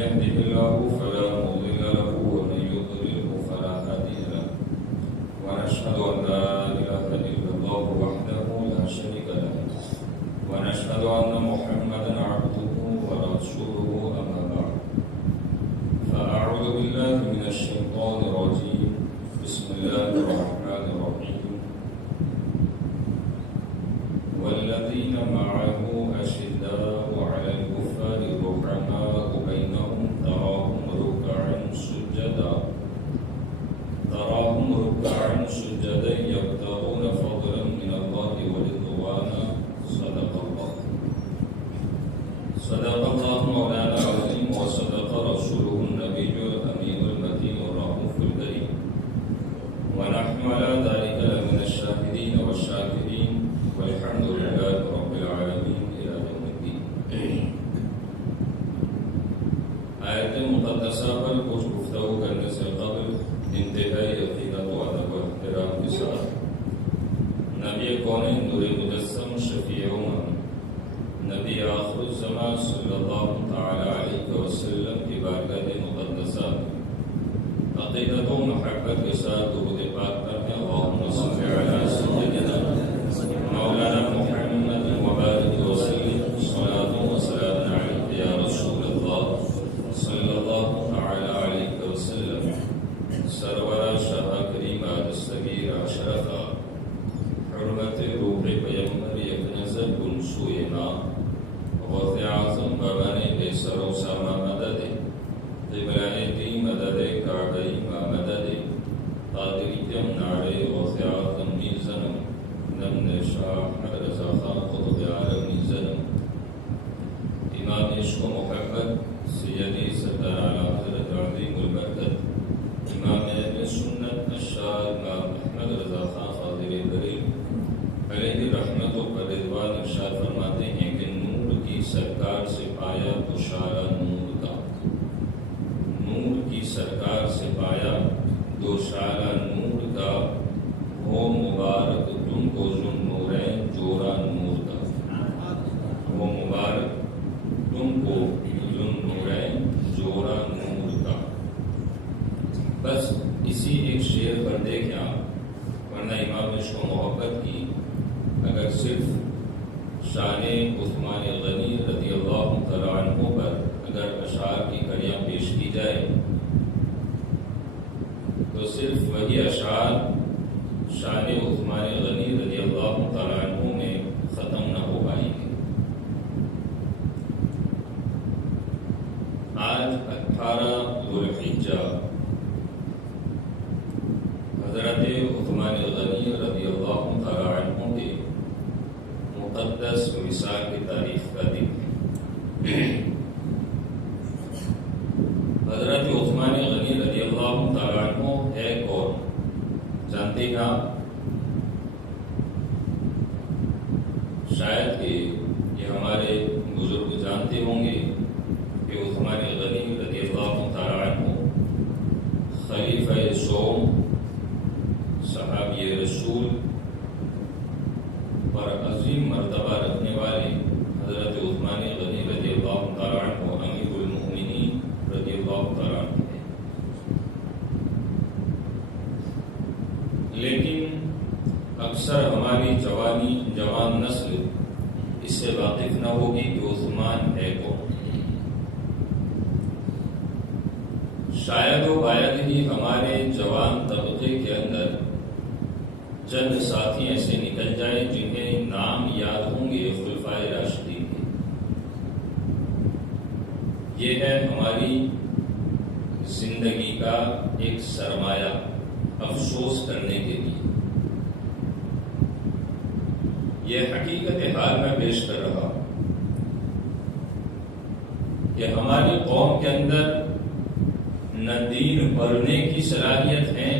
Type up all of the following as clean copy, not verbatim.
يهده الله فلا مضل له ومن يضلله فلا هادي له ونشهد أن لا إله إلا الله وحده لا شريك له ونشهد أن محمدا عبده ورسوله أما بعد فأعوذ بالله من الشيطان الرجيم بسم الله الرحمن الرحيم والذين معه أشداء على الكفار رحماء بينهم تراهم ركعا سجدا يبتغون فضلا من الله ورضوانا صدق الله مولانا العظيم وصدق رسوله النبي الأمين المتين الرؤوف الكريم ونحن على ذلك لمن الشاهدين والشاكرين والحمد لله رب العالمين إلى يوم الدين. آیت مقدسہ پر کچھ گفتگو کرنے سے قبل انتہائی عقیدت و ادب و احترام کے ساتھ نبی کونین نور مجسم شفیع امم نبی آخر الزمان صلی اللہ تعالی علیہ وسلم کی بارگاہ مقدسہ عقیدت و محبت کے ساتھ درود پاک کرتے ہیں اللہم صلی علی سیدنا مولانا محمد وبارک وسلم صلاۃ و سلام علیک یا رسول اللہ صلی اللہ تعالی علیہ وسلم سرورہ شاہ کریمہ دستگیر اشرفہ حرمت روح پیمبر یک نظر گنسوئے نام غوث اعظم بابانے بے سر و سامہ مدد قبلہ دی مدد کعبی ما مدد قادریتم نعرے غوث اعظم میزنم نمن شاہ احمد رضا خان قطب عالم میزنم امام عشق و محبت سیدی سردار اعلی حضرت عظیم البرکت امام اہل سنت الشاہ امام احمد رضا خان قادری بریل علیہ رحمت و رضوان ارشاد فرماتے ہیں کہ نور کی سرکار سے پایا تو شعلہ نور کا، نور کی سرکار سے پایا دو شعلہ نور کا، ہو مبارک تم کو ذو نورین جوڑا نور کا، ہو مبارک تم کو ذو نورین جوڑا نور کا. بس اسی ایک شعر پر دیکھیں آپ، ورنہ امام عشق و محبت کی اگر صرف شان عثمان غنی رضی اللہ تعالیٰ عنہ پر اگر اشعار کی کڑیاں پیش کی جائے تو صرف وہی اشعار شان عثمان غنی رضی اللہ تعالیٰ عنہ میں ختم نہ ہو پائیں گے. آج 18 ذو الحجہ حضرت عثمان غنی رضی اللہ تعالیٰ عنہ کے مقدس وصال کی تاریخ کا دن ہے. حضرت عثمان غنی رضی اللہ تعالیٰ عنہ ہے کون جانتے ہیں آپ؟ شاید کہ یہ ہمارے بزرگ جانتے ہوں گے کہ عثمان غنی رضی اللہ تعالیٰ عنہ خلیفہ سوم صحابی رسول پر عظیم مرتبہ رکھنے والے حضرت عثمان غنی رضی اللہ تعالیٰ عنہ امیر المؤمنین رضی اللہ تعالیٰ عنہ ہیں. لیکن اکثر ہماری جوان نسل اس سے واقف نہ ہوگی کہ عثمان ہے کون. شاید و باید ہی ہمارے جوان طبقے کے اندر چند ساتھی ایسے نکل جائے جنہیں نام یاد ہوں گے خلفائے راشدین کے. یہ ہے ہماری زندگی کا ایک سرمایہ افسوس کرنے کے لیے. یہ حقیقت حال میں پیش کر رہا ہوں کہ ہماری قوم کے اندر نہ دین پڑھنے کی صلاحیت ہے،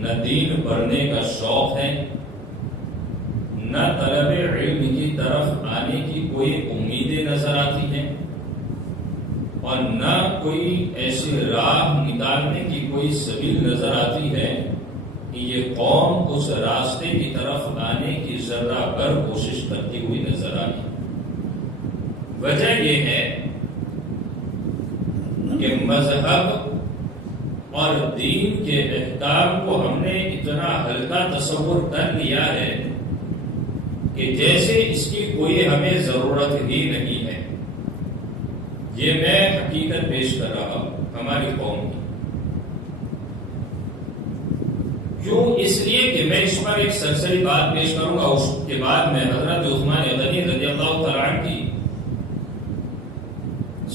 نہ دین پڑھنے کا شوق ہے، نہ طلب علم کی طرف آنے کی کوئی امیدیں نظر آتی ہیں، اور نہ کوئی ایسی راہ نکالنے کی کوئی سبیل نظر آتی ہے کہ یہ قوم اس راستے کی طرف آنے کی ذرہ بھر کوشش کرتی ہوئی نظر آئی. وجہ یہ ہے کہ مذہب اور دین کے احکام کو ہم نے اتنا ہلکا تصور کر لیا ہے کہ جیسے اس کی کوئی ہمیں ضرورت ہی نہیں ہے. یہ میں حقیقت پیش کر رہا ہوں ہماری قوم کی. کیوں؟ اس لیے کہ میں اس پر ایک سرسری بات پیش کروں گا، اس کے بعد میں حضرت عثمان غنی رضی اللہ تعالیٰ عنہ کی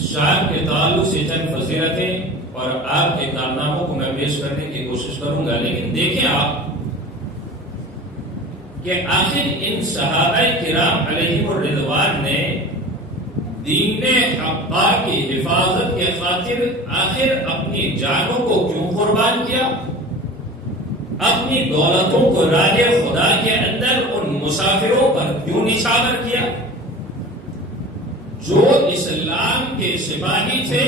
شان کے تعلق سے چند فضیلتیں اور آپ کے کارناموں کو میں پیش کرنے کی کوشش کروں گا. لیکن دیکھیں آپ کہ آخر ان صحابہ کرام علیہم الرضوان نے دین حقہ کی حفاظت کے خاطر آخر اپنی جانوں کو کیوں قربان کیا؟ اپنی دولتوں کو راہ خدا کے اندر ان مسافروں پر کیوں نچھاور کیا؟ جو اسلام کے سپاہی تھے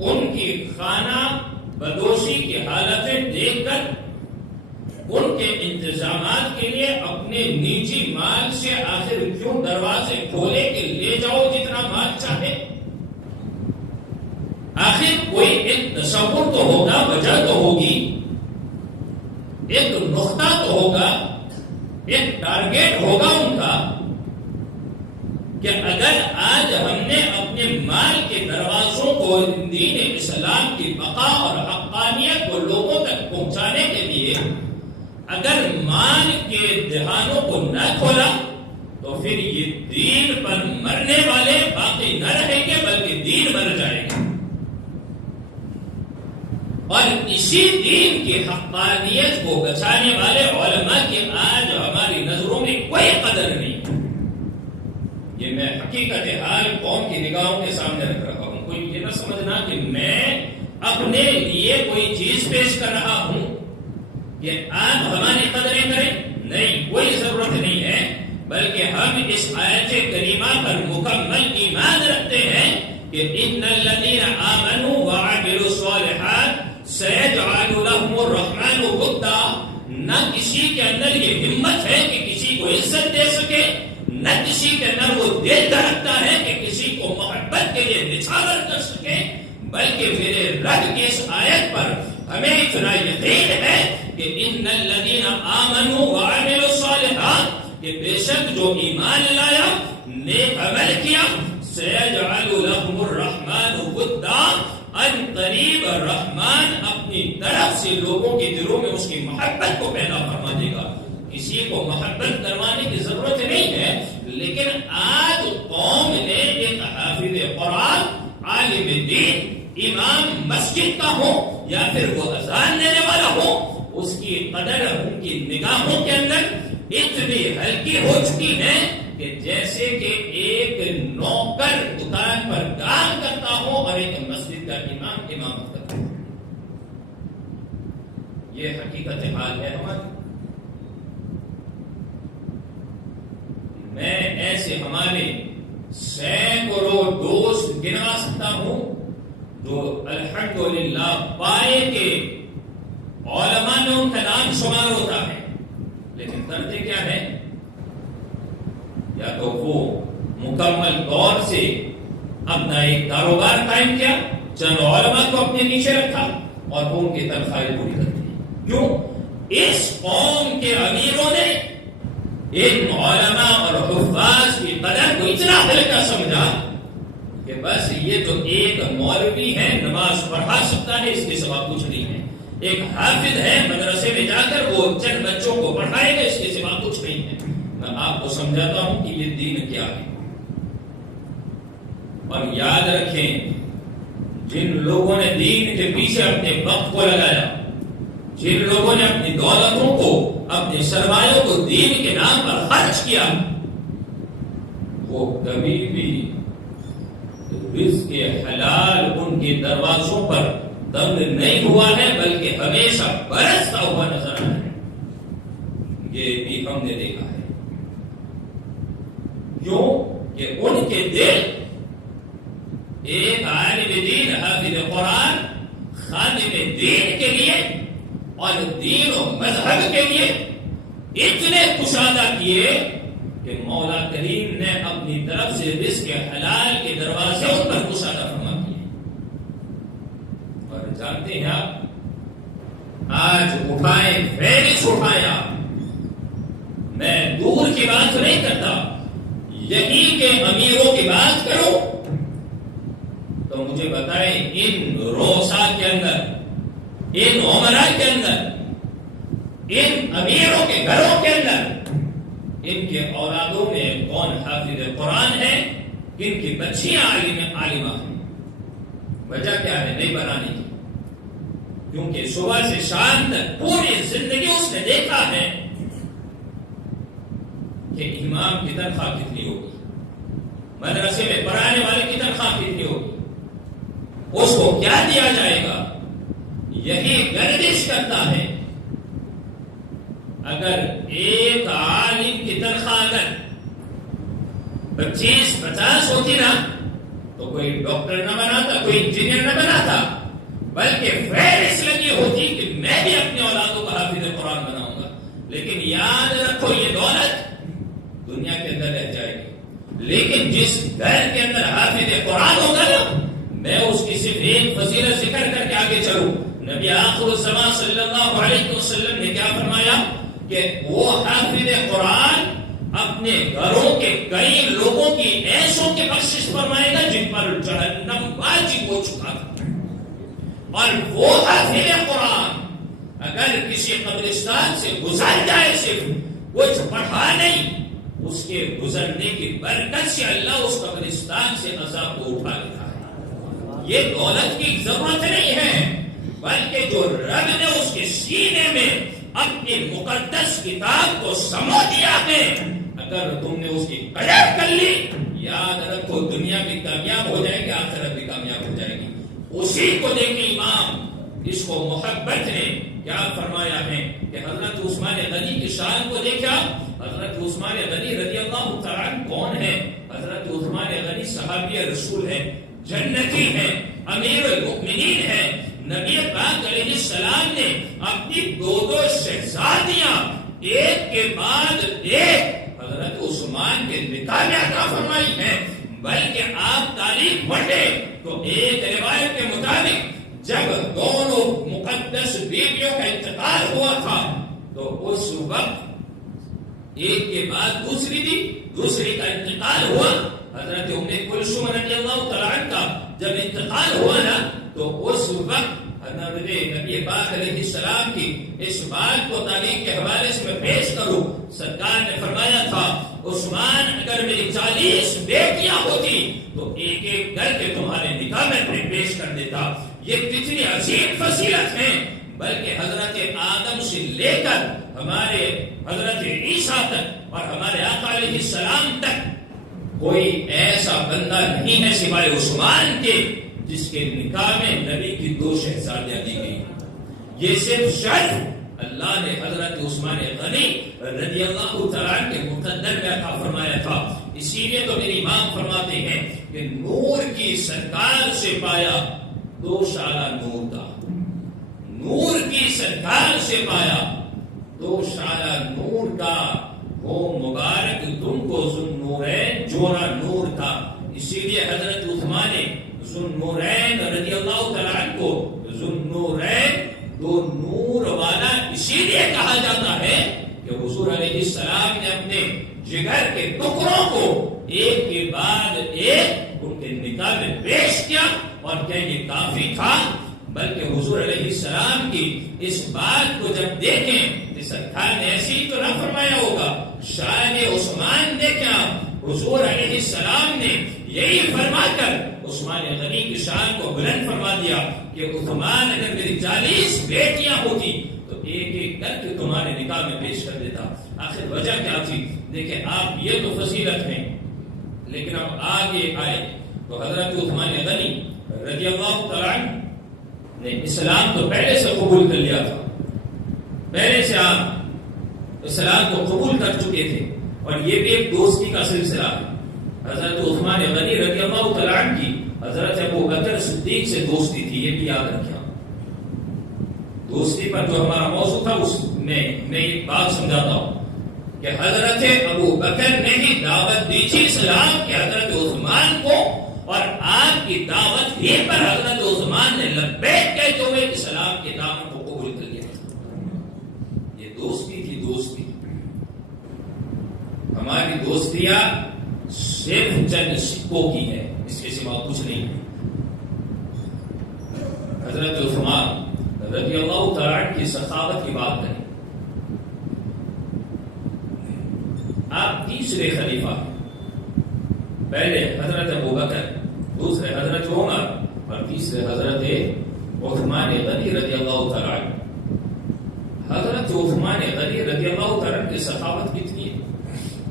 ان کی خانہ بدوشی کی حالتیں دیکھ کر ان کے انتظامات کے لیے اپنے نجی مال سے آخر کیوں دروازے کھولے کہ لے جاؤ جتنا مال چاہے؟ آخر کوئی ایک تصور تو ہوگا، وجہ تو ہوگی، ایک نقطہ تو ہوگا، ایک ٹارگیٹ ہوگا ان کا کہ اگر آج ہم نے اپنے مال کے دروازوں کو دین اسلام کی بقا اور حقانیت کو لوگوں تک پہنچانے کے لیے اگر مال کے دہانوں کو نہ کھولا تو پھر یہ دین پر مرنے والے باقی نہ رہیں گے بلکہ دین مر جائے گا. اور اسی دین کی حقانیت کو بچانے والے علماء کی آج ہماری نظروں میں کوئی قدر نہیں. یہ میں حقیقت حال قوم کی نگاہوں کے سامنے رکھ رہا ہوں. کوئی یہ نہ سمجھنا کہ میں اپنے لیے کوئی چیز پیش کر رہا ہوں کہ آپ ہماری قدریں کریں. نہیں، کوئی ضرورت نہیں ہے، بلکہ ہم اس آیت کریمہ پر مکمل ایمان رکھتے ہیں کہ ان الذین آمنوا وعملوا الصالحات سيجعل لهم الرحمن ودا. نہ کسی کے اندر یہ ہمت ہے کہ کسی کو عزت دے سکے، نہ کسی کے اندر وہ دل رکھتا ہے کہ کسی کو محبت کے لیے نچھاور کر سکے، بلکہ میرے رب کی اس آیت پر ہمیں اتنا یقین ہے کہ ان الذین آمنوا وعملوا الصالحات، کہ بے شک جو ایمان لایا، نیک عمل کیا، سيجعل لهم الرحمن ودا، ان قریب رحمان اپنی طرف سے لوگوں کے دلوں میں اس کی محبت کو پیدا فرما دے گا. کسی کو محبت کروانے کی ضرورت نہیں ہے، لیکن آج قوم نے ایک حافظ قرآن، عالم دین، امام مسجد کا ہو یا پھر وہ اذان دینے والا ہو، اس کی قدر ان کی نگاہوں کے اندر اتنی ہلکی ہو چکی ہے کہ جیسے کہ ایک نوکر دکان پر کام کرتا ہو اور ایک مسجد کا امام امامت کرتا ہو. یہ حقیقت حال ہے ہماری. میں ایسے ہمارے سینکڑوں دوست گنوا سکتا ہوں جو الحمدللہ پائے کے علماء میں ان کا نام شمار ہوتا ہے، لیکن کرتے کیا ہے؟ یا تو وہ مکمل طور سے اپنا ایک کاروبار قائم کیا، چند علماء کو اپنے نیچے رکھا اور ان کی تنخواہیں پوری کرتے ہیں. کیوں؟ اس قوم کے امیروں نے ان علماء اور حفاظ کی قدر کو اتنا ہلکا سمجھا کہ بس یہ تو ایک مولوی ہے، نماز پڑھا سکتا ہے، اس کے سوا کچھ نہیں ہے. ایک حافظ ہے، مدرسے میں جا کر وہ چند بچوں کو پڑھائے گا، اس کے سوا کچھ نہیں ہے. میں آپ کو سمجھاتا ہوں کہ یہ دین کیا ہے. اور یاد رکھیں، جن لوگوں نے دین کے پیچھے اپنے وقت کو لگایا، جن لوگوں نے اپنی دولتوں کو، اپنے سرمایوں کو دین کے نام پر خرچ کیا، وہ کبھی بھی رزق حلال ان کے دروازوں پر تنگ نہیں ہوا ہے، بلکہ ہمیشہ برستا ہوا نظر آیا ہے. یہ بھی ہم نے دیکھا ہے. کیوں کہ ان کے دل ایک عالم دین، حافظ قرآن، خادم دین کے لیے اور دین و مذہب کے لیے اتنے کشادہ کیے کہ مولا کریم نے اپنی طرف سے رزق حلال کے دروازے ان پر کشادہ فرما کیے. جانتے ہیں آپ، آج اٹھائیں فہرست اٹھائیں آپ، میں دور کی بات نہیں کرتا، یہی کے امیروں کی بات کرو تو مجھے بتائیں ان روسا کے اندر، ان عمرہ کے اندر، ان امیروں کے گھروں کے اندر ان کے اولادوں میں کون حافظ قرآن ہے، کن کی بچیاں عالمہ ہیں؟ وجہ کیا ہے نہیں بنانے کی؟ کیونکہ صبح سے شام تک پوری زندگی اس نے دیکھا ہے کہ امام کی تنخواہ کتنی ہوگی، مدرسے میں پڑھانے والے کی تنخواہ کتنی ہوگی، اس کو کیا دیا جائے گا، یہی گردش کرتا ہے۔ اگر ایک عالم کی تنخواہ اگر 25-50 ہوتی نا تو کوئی ڈاکٹر نہ بناتا، کوئی انجینئر نہ بناتا، بلکہ فہرست لگی ہوتی کہ میں بھی اپنے اولادوں کو حافظ قرآن بناؤں گا۔ لیکن یاد رکھو یہ دولت دنیا کے اندر رہ جائے گی، لیکن جس گھر کے اندر حافظ قرآن ہوگا نا، میں اس کی صرف ایک فضیلت ذکر کر کے آگے چلوں۔ نبی آخر الزمان صلی اللہ علیہ وسلم نے کیا فرمایا کہ وہ حافظ قرآن اپنے گھروں کے کئی لوگوں کی ایسوں کی بخشش فرمائے گا جن پر جہنم واجب ہو چکا تھا۔ اور وہ حافظ قرآن اگر کسی قبرستان سے گزر جائے، صرف کچھ پڑھا نہیں، اس کے گزرنے کی برکت سے اللہ اس قبرستان سے عذاب کو اٹھا لیتا ہے۔ یہ دولت کی ضرورت نہیں ہے، بلکہ جو رب نے اس کے سینے میں اپنی مقدس کتاب کو سمو دیا ہے، اگر تم نے اس کی قدر کر لی، یاد رکھو دنیا بھی کامیاب ہو جائے گی، آخرت بھی کامیاب ہو جائے گی۔ اسی کو دیکھ امام اس کو محبت نے کیا فرمایا ہے کہ حضرت عثمان غنی کی شان کو دیکھا۔ حضرت عثمان غنی رضی اللہ تعالیٰ عنہ کون ہے؟ حضرت عثمان غنی صحابی رسول ہے، جنتی ہے، امیر المؤمنین ہے۔ نبی پاک علیہ السلام نے اپنی دو شہزادیاں ایک کے بعد ایک حضرت عثمان کے نکاح میں عطا فرمائی ہیں۔ بلکہ آپ تاریخ پڑھیں تو ایک روایت کے مطابق جب دونوں مقدس بیویوں کا انتقال ہوا تھا تو اس وقت ایک کے بعد دوسری کا انتقال ہوا۔ حضرت ام کلثوم رضی اللہ تعالیٰ عنہ کا جب انتقال ہوا نا تو اس وقت نبی پاک علیہ السلام کی اس بات کو تاریخ کے حوالے سے میں پیش کروں، سرکار نے فرمایا تھا عثمان اگر میری 40 بیٹیاں ہوتی تو ایک ایک کر کے تمہارے نکاح میں پیش کر دیتا۔ یہ کتنی عظیم فضیلت ہے، بلکہ حضرت آدم سے لے کر ہمارے حضرت عیسیٰ تک اور ہمارے آقا علیہ السلام تک کوئی ایسا بندہ نہیں ہے سوائے عثمان کے جس کے نکاح میں نبی کی 2 شہزادیاں دی گئی۔ یہ صرف شرف اللہ نے حضرت عثمان غنی رضی اللہ تعالیٰ عنہ کے مقدر میں عطا فرمایا تھا۔ اسی لیے تو میرے امام فرماتے ہیں کہ نور کی سرکار سے پایا 2 شعلہ نور کا، نور کی سرکار سے پایا 2 شعلہ نور کا، وہ مبارک تم کو ذوالنورین جوڑا نور تھا۔ اسی لیے حضرت عثمان ذوالنورین رضی اللہ تعالیٰ عنہ کو ذوالنورین 2 نور والا اسی لیے کہا جاتا ہے کہ حضور علیہ السلام نے اپنے جگر کے ٹکڑوں کو ایک کے بعد ایک ان کے نکاح میں پیش کیا، اور کیا یہ کافی تھا؟ بلکہ حضور علیہ السلام کی اس بات کو جب دیکھیں کہ سرکار نے ایسی تو نہ فرمایا ہوگا، شاید عثمان نے کیا حضور علیہ السلام نے یہی فرما کر عثمان غنی کی شان کو بلند فرما دیا کہ عثمان اگر میری 40 بیٹیاں ہوتی تو ایک ایک کر کے تمہارے نکاح میں پیش کر دیتا۔ آخر وجہ کیا تھی؟ دیکھیں آپ یہ تو فضیلت ہیں، لیکن اب آگے آئے تو حضرت عثمان غنی رضی اللہ تعالیٰ عنہ نے اسلام تو پہلے سے قبول کر لیا تھا، پہلے سے آپ اسلام کو قبول کر چکے تھے، اور یہ بھی ایک دوستی کا سلسلہ ہے۔ حضرت عثمان غنی رضی اللہ تعالیٰ عنہ کی حضرت ابو بکر صدیق سے دوستی تھی، یہ بھی یاد رکھیں۔ دوستی پر جو ہمارا موضوع تھا اس میں ایک بات سمجھاتا ہوں کہ حضرت ابو بکر نے ہی دعوت دی تھی اسلام کے حضرت عثمان کو، اور آپ کی دعوت ہی پر حضرت عثمان نے لبیک کہتے ہوئے اسلام کے دامن کو قبول کر لیا. یہ دوستی تھی، دوستی. ہماری دوستیاں صرف چند سکوں کی ہے، اس کے سوا کچھ نہیں. حضرت عثمان رضی اللہ تعالیٰ کی سخاوت کی بات کریں. آپ تیسرے خلیفہ، پہلے حضرت ابوبکر، دوسرے حضرت عمر اور تیسرے حضرت عثمان غنی رضی اللہ تعالیٰ. حضرت عثمان غنی رضی اللہ تعالیٰ کی سخاوت کتنی ہے،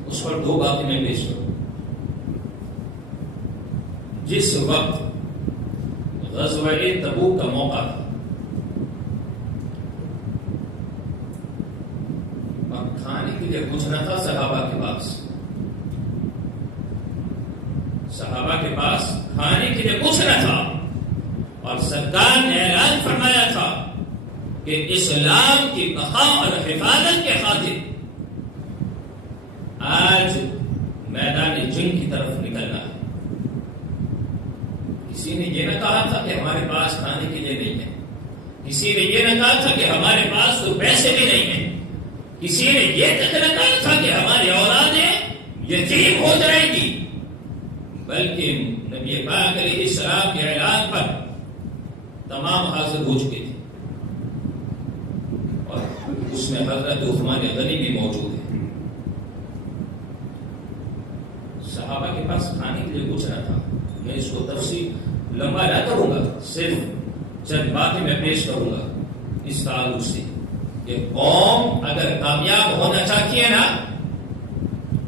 اس پر دو باتیں میں پیش کروں. جس وقت غزوہ تبوک کا موقع تھا، کھانے کے لیے کچھ نہ تھا صحابہ کے پاس. صحابہ کے پاس کھانے کے لیے کچھ نہ تھا، اور سرکار نے اعلان فرمایا تھا کہ اسلام کی بقا اور حفاظت کے خاطر آج میدان جنگ کی طرف نکلنا ہے. کسی نے یہ نہ کہا تھا کہ ہمارے پاس کھانے کے لیے نہیں ہے، کسی نے یہ نہ کہا تھا کہ ہمارے پاس تو پیسے بھی نہیں ہیں، کسی نے یہ تک نہ کہا تھا کہ ہماری اولادیں یتیم ہو جائے گی، بلکہ نبی پاک علیہ السلام کے اعلان پر تمام حاضر ہو چکے تھے، اور اس میں حضرت عثمان غنی بھی موجود ہے. صحابہ کے پاس کھانے کے لیے کچھ نہ تھا. میں اس کو تفصیل لمبا نہ کروں گا، صرف چند باتیں میں پیش کروں گا اس تعلق سے کہ قوم اگر کامیاب ہونا چاہتی ہے نا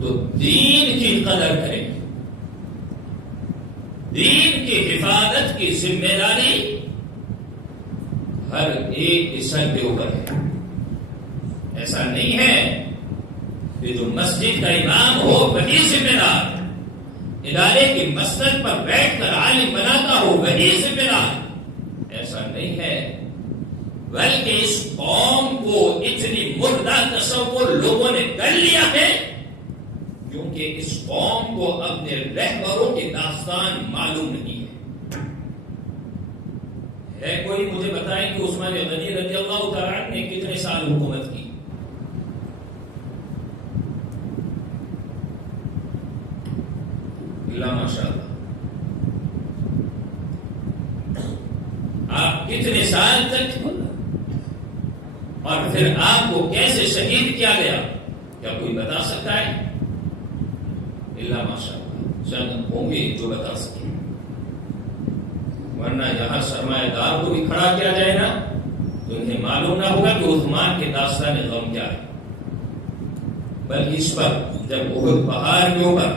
تو دین کی قدر کرے. دین کی حفاظت کی ذمہ داری ہر ایک کے سر کے اوپر ہے. ایسا نہیں ہے کہ جو مسجد کا امام ہو وہی ذمہ دار، ادارے کی مسجد پر بیٹھ کر عالم بناتا ہو وہی ذمہ دار. ایسا نہیں ہے، بلکہ اس قوم کو اتنی مردہ تصور لوگوں نے کر لیا ہے کیونکہ اس قوم کو اپنے رہبروں کی داستان معلوم نہیں ہے. کوئی مجھے بتائیں کہ عثمان غنی رضی اللہ تعالیٰ نے کتنے سال حکومت کی؟ اللہ ماشاء اللہ. آپ کتنے سال تک، اور پھر آپ کو کیسے شہید کیا گیا؟ کیا کوئی بتا سکتا ہے؟ اللہ ماشاء اللہ چند ہوں گے جو بتا سکیں، ورنہ یہاں سرمایہ دار کو بھی کھڑا کیا جائے نا تو انہیں معلوم نہ ہوگا کہ عثمان کے داستان غم کیا ہے. بلکہ اس پر جب احد پہاڑ کے اوپر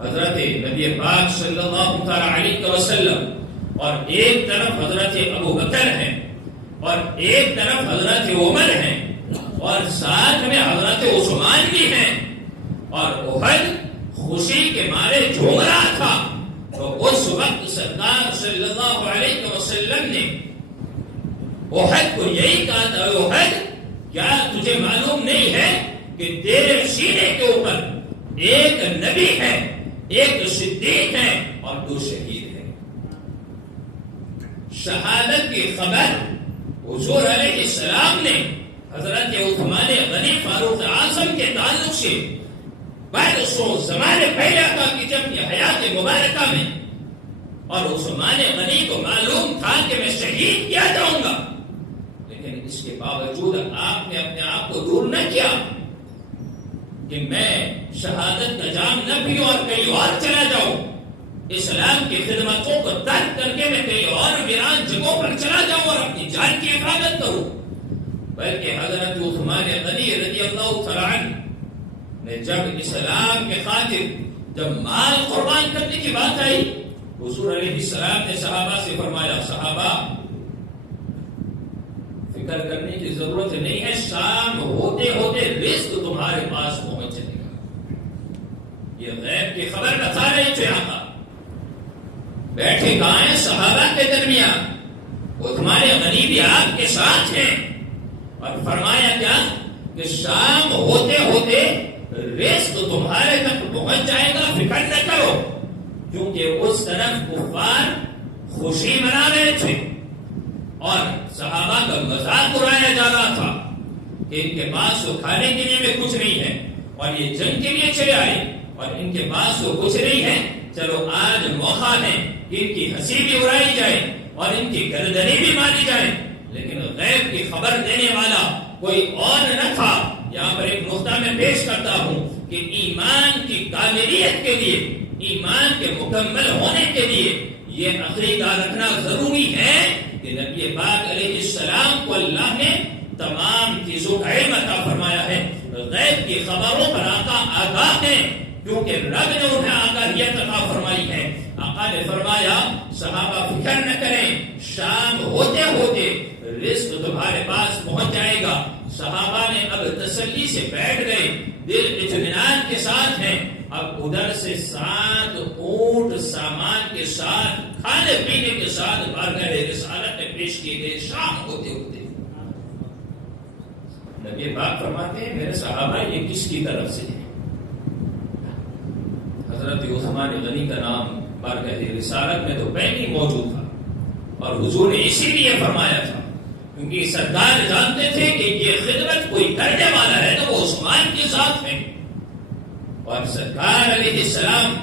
حضرت نبی پاک صلی اللہ تعالی علیہ وسلم اور ایک طرف حضرت ابوبکر ہیں اور ایک طرف حضرت عمر ہیں اور ساتھ میں حضرت عثمان بھی ہیں، اور احد خوشی کے مارے جھوم رہا تھا، تو اس وقت سرکار صلی اللہ علیہ وسلم نے احد کو یہی کہا تھا، احد کیا تجھے معلوم نہیں ہے کہ تیرے سینے کے اوپر ایک نبی ہے، ایک صدیق ہے اور دو شہید ہیں. شہادت کی خبر حضور علیہ السلام نے حضرت عثمان غنی فاروق اعظم کے تعلق سے بعد سو زمانے پہلے عطا کی جب یہ حیات مبارکہ میں، اور عثمان غنی کو معلوم تھا کہ میں شہید کیا جاؤں گا، لیکن اس کے باوجود آپ نے اپنے آپ کو دور نہ کیا کہ میں شہادت کا جام نہ پیوں اور کہیں اور چلا جاؤں، اسلام کی خدمتوں کو ترک کر کے میں کہیں اور ویران جگہوں پر چلا جاؤں اور اپنی جان کی حفاظت کروں. بلکہ حضرت عثمان غنی رضی اللہ تعالی عنہ نے جب اسلام کے خاطر جب مال قربان کرنے کی بات آئی، حضور علیہ السلام نے صحابہ سے فرمایا، صحابہ فکر کرنے کی ضرورت نہیں ہے، شام ہوتے ہوتے رزق تمہارے پاس پہنچ جائے گا. یہ غیب کی خبر بتا رہے تھے. آقا بیٹھے کہاں ہیں؟ صحابہ کے درمیان. عثمان غنی بھی آپ کے ساتھ ہیں، اور فرمایا کیا کہ شام ہوتے ہوتے رزق تمہارے تک پہنچ جائے گا، فکر نہ کرو. کیونکہ اس طرف کفار خوشی منا رہے تھے اور صحابہ کا مذاق اڑایا جا رہا تھا کہ ان کے پاس تو کھانے کے لیے بھی کچھ نہیں ہے اور یہ جنگ کے لیے چلے آئے اور ان کے پاس تو کچھ نہیں ہے، چلو آج موقع ہے کہ ان کی ہنسی بھی اڑائی جائے اور ان کی گردنیں بھی ماری جائے. لیکن غیب کی خبر دینے والا کوئی اور نہ تھا. یہاں پر ایک نقطہ میں پیش کرتا ہوں کہ ایمان کی کاملیت کے لیے، ایمان کے مکمل ہونے کے لیے یہ عقیدہ رکھنا ضروری ہے کہ نبی پاک علیہ السلام کو اللہ نے تمام چیزوں کا علم عطا فرمایا ہے. غیب کی خبروں پر آقا آگاہ ہیں کیونکہ رب نے انہیں آگاہیت عطا فرمائی ہے. آقا نے فرمایا صحابہ فکر نہ کریں، شام ہوتے ہوتے رزق تمہارے پاس پہنچ جائے گا. صحابہ نے اب تسلی سے بیٹھ گئے، دل اطمینان کے ساتھ ہیں. اب ادھر سے 7 اونٹ سامان کے ساتھ کھانے پینے کے ساتھ بارگاہ رسالت میں پیش کیے گئے. شام ہوتے ہوتے نبی پاک فرماتے ہیں میرے صحابہ یہ کس کی طرف سے ہے؟ حضرت عثمان غنی کا نام بارگاہ رسالت میں تو پہلے ہی موجود تھا اور حضور نے اسی لیے فرمایا تھا کیونکہ سرکار جانتے تھے کہ یہ خدمت کوئی کرنے والا ہے تو وہ عثمان کے ساتھ ہے. اور سرکار علیہ السلام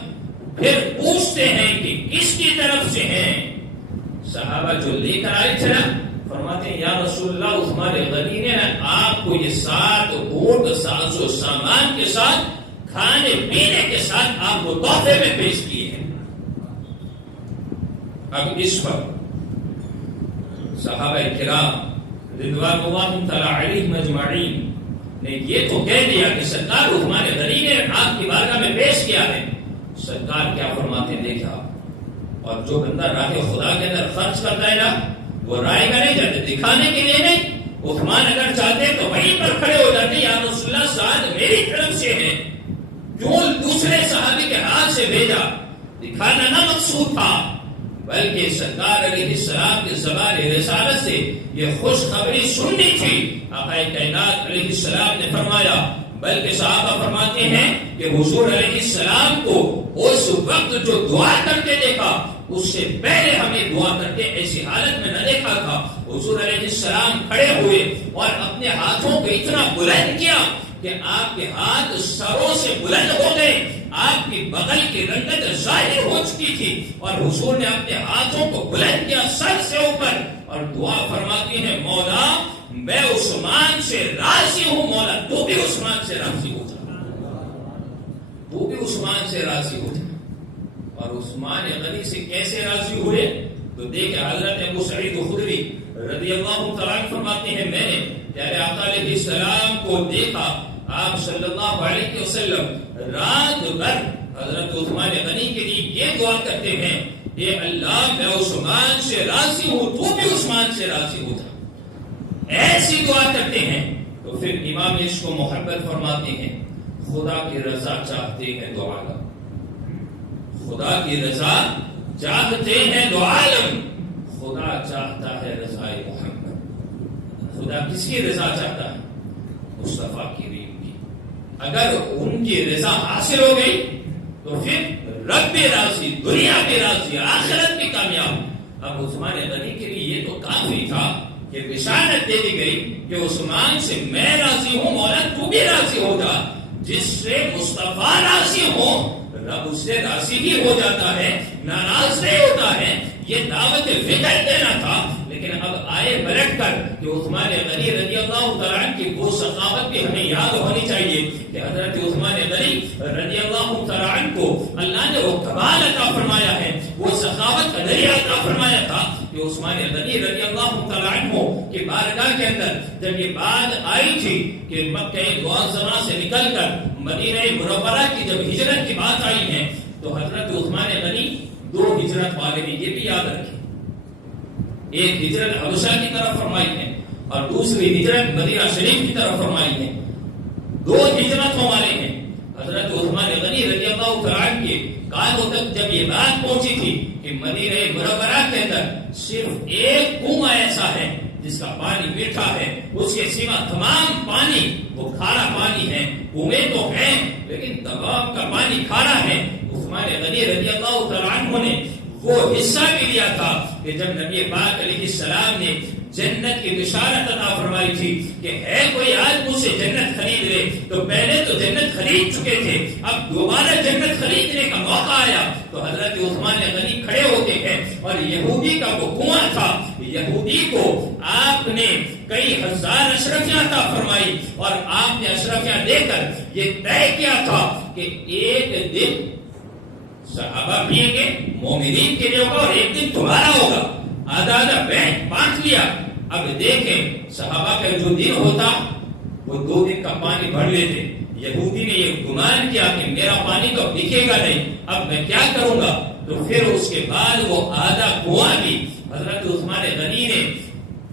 پھر پوچھتے ہیں کہ کس کی طرف سے ہیں؟ صحابہ جو لے کر آئے تھے نا فرماتے ہیں یا رسول اللہ عثمان غنی نے آپ کو یہ 7 اونٹ سازو سامان کے ساتھ کھانے پینے کے ساتھ آپ کو تحفے میں پیش کیے ہیں. اب اس پر صحابہ کرام رضوان اللہ تعالی علیہم اجمعین نے یہ تو کہہ دیا کہ سرکار عثمان غنی نے آپ کی بارگاہ میں پیش کیا ہے. سرکار کیا فرماتے ہیں دیکھا، اور جو بندہ راہ خدا کے اندر خرچ کرتا ہے نا وہ رائے گا نہیں جاتے، دکھانے کے لیے نہیں. عثمان اگر چاہتے تو وہیں پر کھڑے ہو جاتے یا رسول اللہ ساتھ میری طرف سے ہے، کیوں دوسرے صحابی کے ہاتھ سے بھیجا؟ دکھانا نہ مقصود تھا بلکہ سرکار علیہ السلام کے زبان رسالت سے یہ خوشخبری سننی تھی. آقا کائنات علیہ السلام نے فرمایا، بلکہ صحابہ فرماتے ہیں کہ حضور علیہ السلام کو اس وقت جو دعا کرتے دیکھا اس سے پہلے ہمیں دعا کرتے ایسی حالت میں نہ دیکھا تھا. حضور علیہ السلام کھڑے ہوئے اور اپنے ہاتھوں کو اتنا بلند کیا کہ آپ کے ہاتھ سروں سے بلند ہو گئے، آپ کی بغل کی رنگت ظاہر ہو چکی تھی اور حضور نے اپنے ہاتھوں کو بلند کیا سر سے اوپر اور دعا فرماتی ہے مولا میں عثمان سے راضی ہوں، مولا تو بھی عثمان سے راضی ہو جا، تو بھی عثمان سے راضی ہو جا. اور عثمان غنی سے کیسے راضی ہوئے تو دیکھیں حضرت ابو سعید خدری رضی اللہ تعالیٰ عنہ فرماتے ہیں میں نے پیارے آقا علیہ السلام کو دیکھا، آپ صلی اللہ علیہ وسلم رات بھر حضرت عثمان غنی کے لیے یہ دعا کرتے ہیں اے اللہ میں عثمان سے راضی ہوں تو بھی عثمان سے راضی ہو جا، ایسی دعا کرتے ہیں. تو پھر امام اس کو محبت فرماتے ہیں خدا کی رضا چاہتے ہیں دو عالم، خدا کی رضا چاہتے ہیں دو عالم، خدا چاہتا ہے رضا محمد. خدا کس کی رضا چاہتا ہے؟ مصطفیٰ کریم کی. اگر ان کی رضا حاصل ہو گئی تو پھر رب بھی راضی، دنیا بھی راضی، آخرت بھی کامیاب. اب عثمان غنی کے لیے یہ تو کافی تھا کہ بشارت دے دی گئی کہ عثمان سے میں راضی ہوں، مولا تو بھی راضی ہو جا. جس سے مصطفیٰ راضی ہو رب اس سے راضی بھی ہو جاتا ہے، ناراض نہیں ہوتا ہے. یہ دعوت فکر دینا تھا. لیکن اب آئے پلٹ کر کہ عثمان غنی رضی اللہ تعالیٰ عنہ کی وہ سخاوت بھی ہمیں یاد ہونی چاہیے کہ حضرت عثمان غنی رضی اللہ تعالیٰ عنہ کو اللہ نے وہ کمال عطا فرمایا ہے، وہ سخاوت کا ذریعہ عطا فرمایا تھا کہ عثمان غنی رضی اللہ تعالیٰ عنہ کی بارگاہ کے اندر جب یہ بات آئی تھی کہ مکہ معظمہ سے نکل کر مدینہ منورہ کی جب ہجرت کی بات آئی ہے تو حضرت عثمان غنی 2 ہجرت والے نے یہ بھی یاد رکھے، ایک ہجرت حبشہ کی طرف فرمائی ہے اور دوسری ہجرت مدینہ شریف کی طرف فرمائی ہے. 2 ہجرتوں والے ہیں. حضرت عثمان غنی رضی اللہ تعالیٰ عنہ کے کانوں تک جب یہ بات پہنچی تھی کہ مدینہ منورہ کے اندر صرف ایک کنواں ایسا ہے جس کا پانی میٹھا ہے، اس کے سوا تمام پانی وہ کھارا پانی ہے. کنویں تو ہیں لیکن تمام کا پانی کھارا ہے. عثمان غنی رضی اللہ تعالیٰ عنہ نے وہ حصہ بھی لیا تھا کہ جب نبی پاک علیہ السلام نے جنت کی بشارت عطا فرمائی تھی کہ ہے کوئی آج مجھ سے جنت خرید لے، تو پہلے تو جنت خرید چکے تھے، اب دوبارہ جنت خریدنے کا موقع آیا تو حضرت عثمان غنی کھڑے ہوتے ہیں، اور یہودی کا وہ کنواں تھا، یہودی کو آپ نے کئی ہزار اشرفیاں عطا فرمائی، اور آپ نے اشرفیاں دے کر یہ طے کیا تھا کہ ایک دن صحابہ پیئیں گے، مومنین کے لیے ہوگا، اور ایک دن تمہارا ہوگا، آدھا آدھا بینک بانٹ لیا۔ اب دیکھیں صحابہ کا جو دن ہوتا وہ 2 دن کا پانی بھر لیتے، یہودی نے یہ گمان کیا کہ میرا پانی تو دکھے گا نہیں، اب میں کیا کروں گا، تو پھر اس کے بعد وہ آدھا کنواں بھی حضرت عثمان غنی نے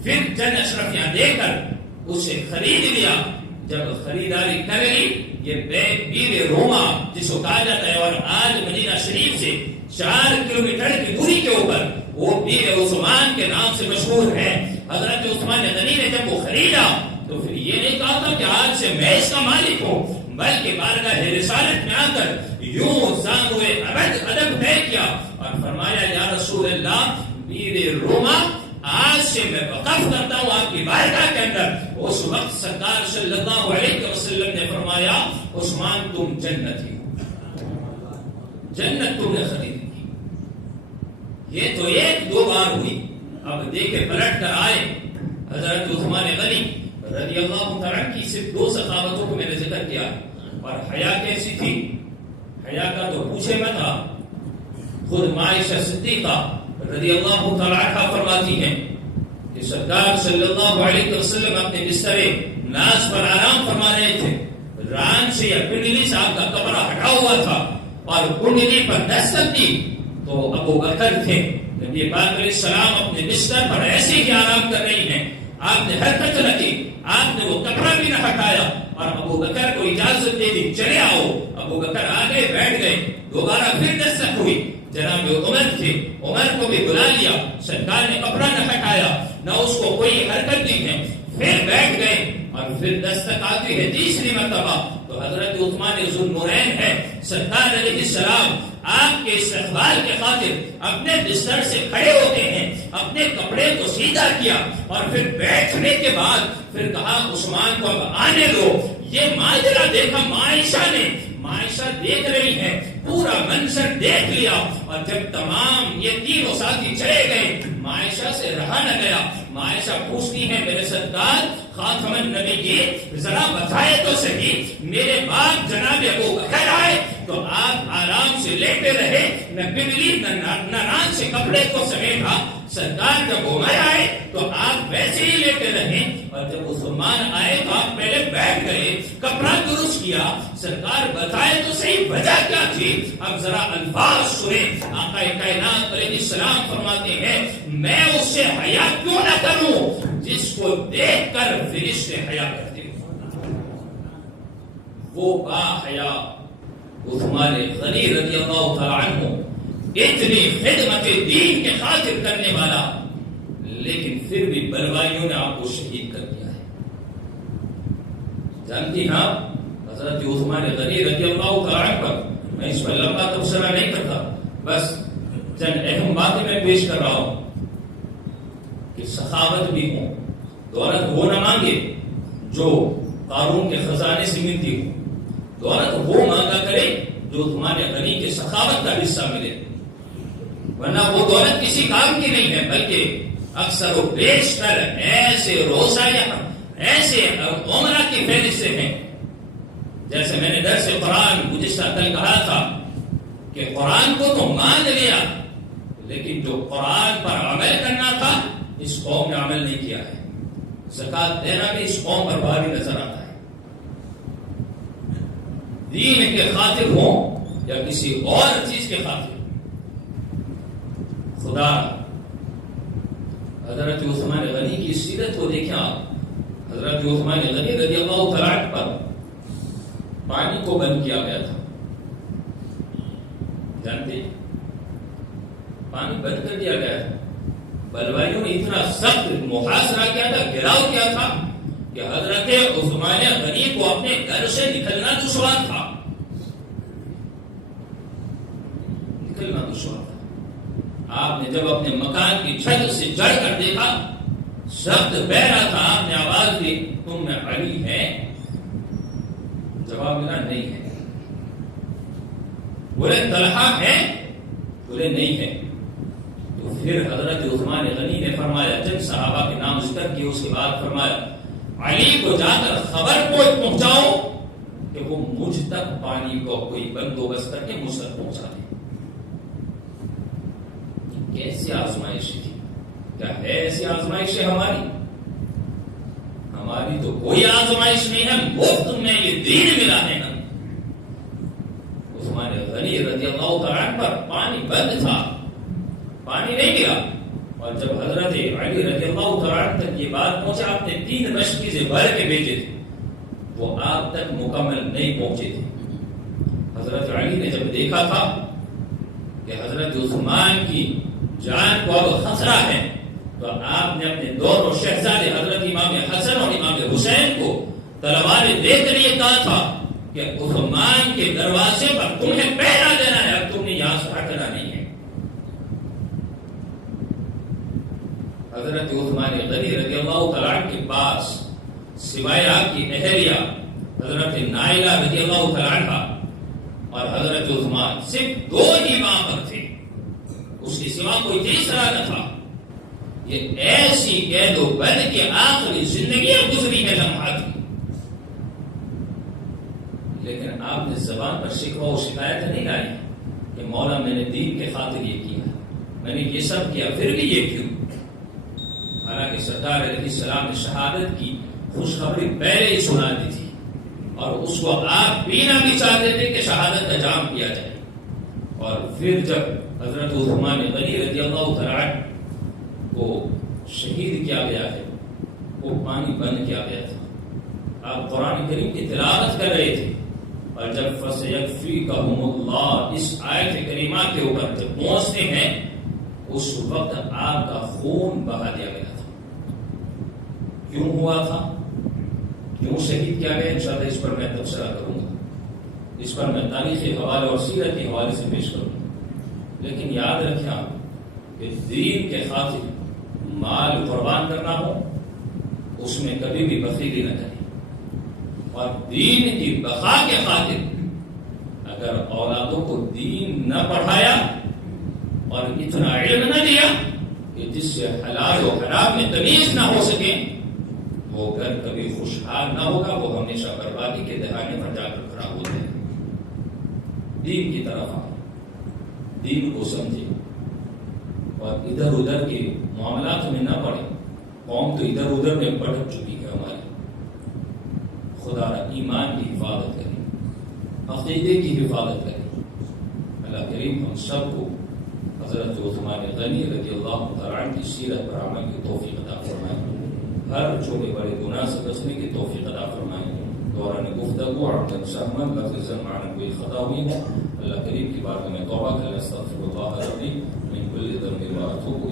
پھر چند اشرفیاں دے کر اسے خرید لیا۔ جب خریداری کر لی، یہ بیر روما جس کو کہا جاتا ہے، اور آج مدینہ شریف سے 4 کلومیٹر کی دوری کے اوپر وہ بیر عثمان کے نام سے مشہور ہے۔ حضرت عثمان غنی نے جب وہ خریدا تو پھر یہ نہیں کہا تھا کہ آج سے میں اس کا مالک ہوں، بلکہ بارگاہ رسالت میں آ کر یوں زانوئے ادب طے کیا اور فرمایا یا رسول اللہ، بیر روما آج سے میں وقف کرتا ہوں آپ کی بارگاہ کے اندر۔ اس وقت سرکار صلی اللہ علیہ وسلم نے فرمایا عثمان تم جنتی ہو، جنت تم نے خریدی تھی۔ یہ تو 1-2 بار ہوئی، اب دیکھے پلٹ کر آئے حضرت عثمان غنی رضی اللہ تعالیٰ کی صرف 2 سخاوتوں کو میں نے ذکر کیا، اور حیا کیسی تھی، حیا کا تو پوچھے مت، خود عائشہ صدیقہ رضی اللہ تعالیٰ عنہ فرماتی ہیں کہ سرکار صلی اللہ علیہ وسلم اپنے بستر ناز پر آرام فرما رہے تھے، ران سے یا کنڈلی سے آپ کا کپڑا ہٹا ہوا تھا، اور کنڈلی پر دستک دی تو ابو بکر تھے، نبی پاک علیہ السلام اپنے بستر پر ایسے ہی آرام کر رہی ہیں، آپ نے حرکت نہ کی، آپ نے وہ کپڑا بھی نہ ہٹایا، اور ابو بکر کو اجازت دے دی چلے آؤ۔ ابو بکر آگے بیٹھ گئے، دوبارہ پھر دستک ہوئی، جناب عمر تھے، عمر کو بھی بلا لیا، سرکار نے کپڑا نہ ہٹایا، نہ اس کو کوئی حرکت دی ہے، پھر بیٹھ گئے، اور پھر دستک آتی ہے 3ری مرتبہ تو حضرت عثمان ذوالنورین ہے، سرکار علیہ السلام آپ کے استقبال کے خاطر اپنے بستر سے کھڑے ہوتے ہیں، اپنے کپڑے کو سیدھا کیا، اور پھر بیٹھنے کے بعد پھر کہا عثمان کو اب آنے دو۔ یہ ماجرا دیکھا عائشہ نے، عائشہ دیکھ رہی ہے، پورا منظر دیکھ لیا، اور جب تمام یہ 3 ساتھی چلے گئے عائشہ سے رہا نہ گیا۔ عائشہ پوچھتی ہے میرے سرکار خاتم النبی کی ذرا بتائے تو صحیح، میرے باپ جناب ابو بکر آئے تو آپ آرام سے لیٹے رہے، نہ بگڑی نہ ران سے کپڑے کو سمیٹا، سرکار جب عمر آئے تو آپ ویسے ہی لیٹے رہے، اور جب عثمان آئے تو آپ پہلے بیٹھ گئے، کپڑا درست کیا، سرکار بتائے تو صحیح وجہ کیا تھی۔ اب ذرا الفاظ سنیں، آقا کائنات علیہ السلام فرماتے ہیں میں اس سے حیا کیوں نہ کروں جس کو دیکھ کر فرشتے حیا کرتے ہیں۔ وہ با حیا عثمان غنی رضی اللہ تعالیٰ عنہ، اتنی خدمت دین کے خاطر کرنے والا، لیکن پھر بھی بلوائیوں نے آپ کو شہید کر دیا ہے۔ جانتی ہاں حضرت عثمان غنی رضی اللہ تعالیٰ عنہ پر میں اس پر لمبا تبصرہ نہیں کرتا، بس چند اہم باتیں میں پیش کر رہا ہوں کہ سخاوت بھی ہوں، دولت وہ نہ مانگے جو قارون کے خزانے سے ملتی ہو، دولت وہ مانگا کرے جو عثمان غنی کے سخاوت کا حصہ ملے، ورنہ وہ دولت کسی کام کی نہیں ہے، بلکہ اکثر و بیشتر ایسے روزہ یا ایسے عمرہ کی فہرستیں ہیں۔ جیسے میں نے درس قرآن گزشتہ کل کہا تھا کہ قرآن کو تو مان لیا، لیکن جو قرآن پر عمل کرنا تھا اس قوم نے عمل نہیں کیا ہے۔ زکوٰۃ دینا بھی اس قوم پر بھاری نظر آتا ہے۔ دین کے خاطر ہوں یا کسی اور چیز کے خاطر، خدا حضرت عثمان غنی کی سیرت کو دیکھیں آپ، حضرت عثمان غنی رضی اللہ تعالیٰ عنہ پر پانی کو بند کیا گیا تھا، جانتے پانی بند کر دیا گیا تھا، بلوائیوں نے اتنا سخت محاصرہ کیا تھا، گراؤ کیا تھا کہ حضرت عثمان غنی کو اپنے گھر سے نکلنا دشوار تھا۔ نکلنا دشوار تھا. آپ نے جب اپنے مکان کی چھت سے چڑھ کر دیکھا سخت بہرا تھا, آپ نے آواز دی تم میں علی ہے؟ جواب ملا نہیں ہے. بولے طلحہ ہے؟ بولے نہیں ہے. تو پھر حضرت عثمان غنی نے فرمایا, جب صحابہ کے نام ذکر کیے اس کے بعد فرمایا علی کو جا کر خبر کو پہنچاؤ کہ وہ مجھ تک پانی کو کوئی بندوبست کر کے مجھ تک پہنچا دے. کیسی آزمائش تھی؟ کیا ہے ایسی آزمائش ہے ہماری؟ ہماری تو کوئی آزمائش نہیں ہے, مفت میں یہ دین ملا ہے نا. عثمان غنی رضی اللہ تعالیٰ عنہ پر پانی بند تھا, پانی نہیں ملا. اور جب حضرت علی رضی اللہ تعالیٰ عنہ تک یہ بات پہنچا, آپ نے 3 مشکیزیں بھر کے بھیجے تھے, وہ آپ تک مکمل نہیں پہنچے تھے. حضرت علی نے جب دیکھا تھا کہ حضرت عثمان کی جان کو اب خطرہ ہے, تو آپ نے اپنے دونوں شہزادے حضرت امام حسن اور امام حسین کو تلواریں دے کر یہ کہا تھا کہ عثمان کے دروازے پر تمہیں پہرا دینا ہے, اب تم نے یہاں سے ہٹنا نہیں ہے. حضرت عثمان غنی رضی اللہ تعالیٰ کے پاس سوائے آپ کی اہلیہ حضرت نائلہ رضی اللہ تعالیٰ عنہ اور حضرت عثمان صرف 2 ہی وہاں پر تھے, اس کے سوا کوئی تیسرا نہ تھا. یہ ایسی قید و بند کی آخری زندگیاں گزری ہے لمحات کی. لیکن آپ نے زبان پر شکوہ و شکایت نہیں لائی کہ مولا میں نے دین کے خاطر یہ کیا, میں نے یہ سب کیا, پھر بھی یہ کیوں؟ حالانکہ سرکار علیہ السلام نے شہادت کی خوشخبری پہلے ہی سنا دی تھی, اور اس کو آپ پینا بھی چاہتے تھے کہ شہادت کا جام پیا جائے. اور پھر جب حضرت عثمان غنی رضی اللہ تعالیٰ کو شہید کیا گیا ہے, وہ پانی بند کیا گیا تھا. آپ قرآن کریم کی تلاوت کر رہے تھے, اور جب فَسَيَكْفِيكَهُمُ اللَّهُ اس آیت کریمہ کے اوپر جب پہنچتے ہیں, اس وقت آپ کا خون بہا دیا گیا تھا. کیوں ہوا تھا, کیوں شہید کیا گیا, انشاءاللہ اس پر میں تبصرہ کروں گا, اس پر میں تاریخی حوالے اور سیرت کے حوالے سے پیش کروں گا. لیکن یاد رکھیں آپ کہ دین کے خاطر مال قربان کرنا ہو, اس میں کبھی بھی بخیلی نہ کریں. اور دین کی بقا کے خاطر اگر اولادوں کو دین نہ پڑھایا اور اتنا علم نہ دیا کہ جس سے حلال و حرام میں تمیز نہ ہو سکے, وہ گھر کبھی خوشحال نہ ہوگا, وہ ہمیشہ بربادی کے دہانے پر جا کر کھڑا ہوتا ہے. دین کی طرف آئے, دین کو سمجھے, اور ادھر ادھر کے معاملات میں نہ پڑے. قوم تو ادھر ادھر میں بھٹک چکی ہے ہماری. خدا ایمان کی حفاظت کرے, عقیدے کی حفاظت کرے. اللہ کریم ہم سب کو حضرت عثمان غنی رضی اللہ تعالیٰ عنہ کی سیرت پر عمل کی توفیق عطا فرمائے, ہر چھوٹے بڑے گناہ سے بچنے کی توفیق عطا فرمائے. دوران گفتگو عبداللہ شہمن لفظ معنی کوئی خطا ہوئی ہے, اللہ کریم کی بارگاہ میں توبہ کریں. استغفر اللہ ربی من کل ذنب و اتوب